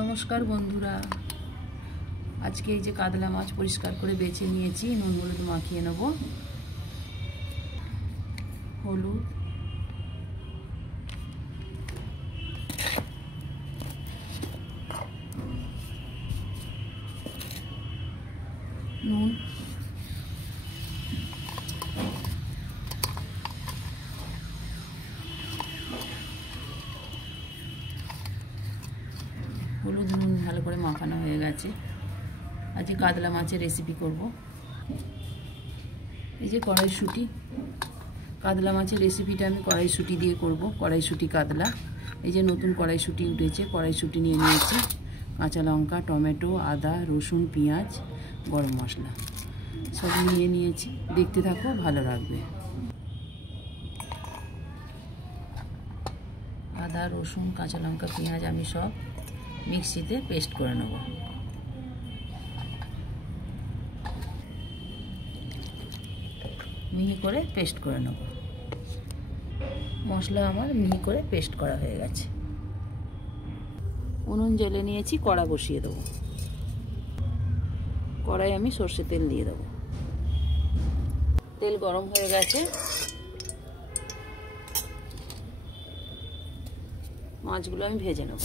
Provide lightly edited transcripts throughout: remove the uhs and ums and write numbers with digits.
নমস্কার বন্ধুরা, আজকে এই যে কাতলা মাছ পরিষ্কার করে বেছে নিয়েছি। নুন হলুদ মাখিয়ে নেব। হলুদ, নুন, হলুদ নুন ভালো করে মাখানো হয়ে গেছে। আজকে কাতলা মাছের রেসিপি করব। এই যে কড়াইশুঁটি, কাতলা মাছের রেসিপিটা আমি কড়াইশুঁটি দিয়ে করব। কড়াইশুঁটি কাতলা, এই যে নতুন কড়াইশুঁটি উঠেছে। কড়াইশুঁটি নিয়ে নিয়েছি, কাঁচা লঙ্কা, টমেটো, আদা, রসুন, পেঁয়াজ, গরম মশলা সব নিয়ে নিয়েছি। দেখতে থাকো, ভালো লাগবে। আদা, রসুন, কাঁচা লঙ্কা, পেঁয়াজ আমি সব মিক্সিতে পেস্ট করে নেব। মিহি করে পেস্ট করে নেব। মশলা আমার মিহি করে পেস্ট করা হয়ে গেছে। উনুন জ্বেলে নিয়েছি, কড়া বসিয়ে দেবো। কড়াই আমি সর্ষের তেল দিয়ে দেবো। তেল গরম হয়ে গেছে। মাছগুলো আমি ভেজে নেব।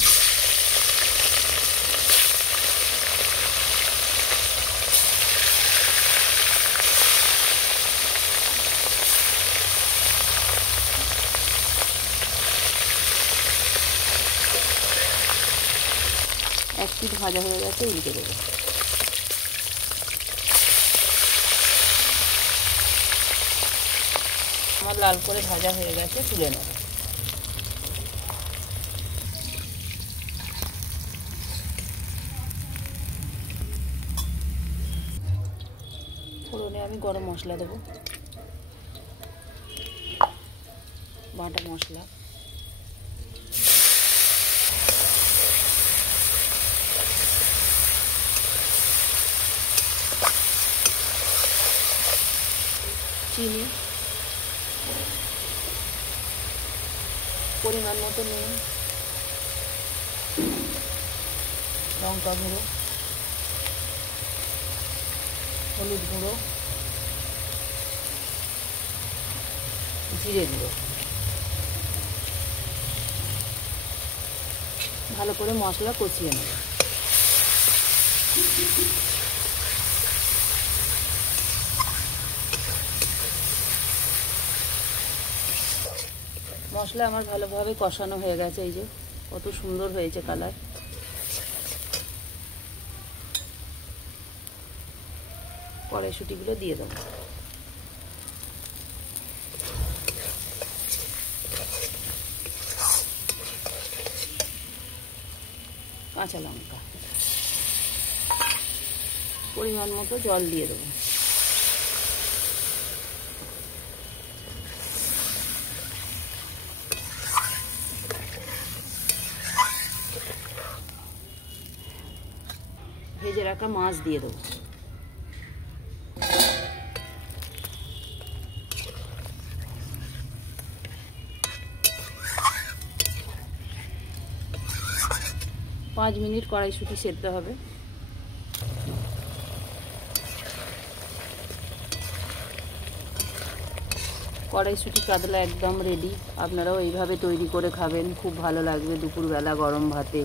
এক পিঠ ভাজা হয়ে গেছে, উল্টে দেবো। আমার লাল করে ভাজা হয়ে গেছে, তুলে নেব। ফোড়নে আমি গরম মশলা দেবো, বাটা মশলা, চিনি, পরিমাণ মতো নুন, লঙ্কা গুঁড়ো, হলুদ গুঁড়ো, জিরে গুঁড়ো। ভালো করে মশলা কষিয়ে নেব। মশলা আমার ভালোভাবে কষানো হয়ে গেছে। এই যে কত সুন্দর হয়েছে কালার। কড়াইশুঁটিগুলো দিয়ে দেবো। কাঁচা লঙ্কা, পরিমাণ মতো জল দিয়ে দেবো। ভেজে রাখা মাছ দিয়ে দেবো। পাঁচ মিনিট কড়াইশুঁটি সেদ্ধ হবে। কড়াইশুঁটি কাতলা একদম রেডি। আপনারাও এইভাবে তৈরি করে খাবেন, খুব ভালো লাগবে দুপুরবেলা গরম ভাতে।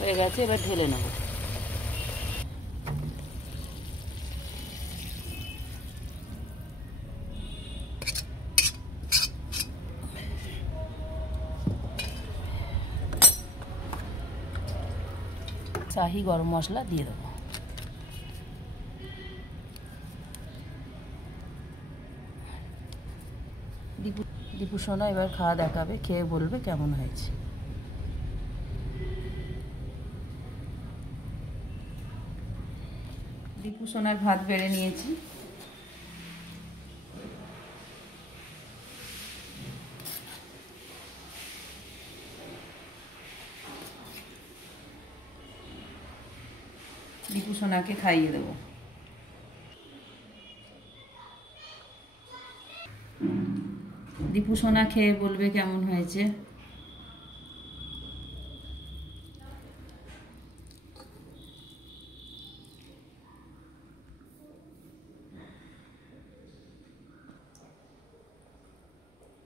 হয়ে গেছে, এবার ঢেলে নেব। শাহি গরম মশলা দিয়ে দেবো। দীপু সোনা এবার খাওয়া দেখাবে, খেয়ে বলবে কেমন হয়েছে। দীপু সোনার ভাত বেড়ে নিয়েছি। দীপু সোনাকে খাইয়ে দেবো। দীপু সোনা খেয়ে বলবে কেমন হয়েছে।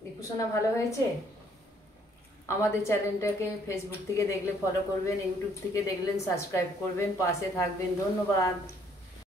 দীপু সোনা ভালো হয়েছে? আমাদের চ্যানেলটাকে ফেসবুক থেকে দেখলে ফলো করবেন, ইউটিউব থেকে দেখলেন সাবস্ক্রাইব করবেন, পাশে থাকবেন। ধন্যবাদ।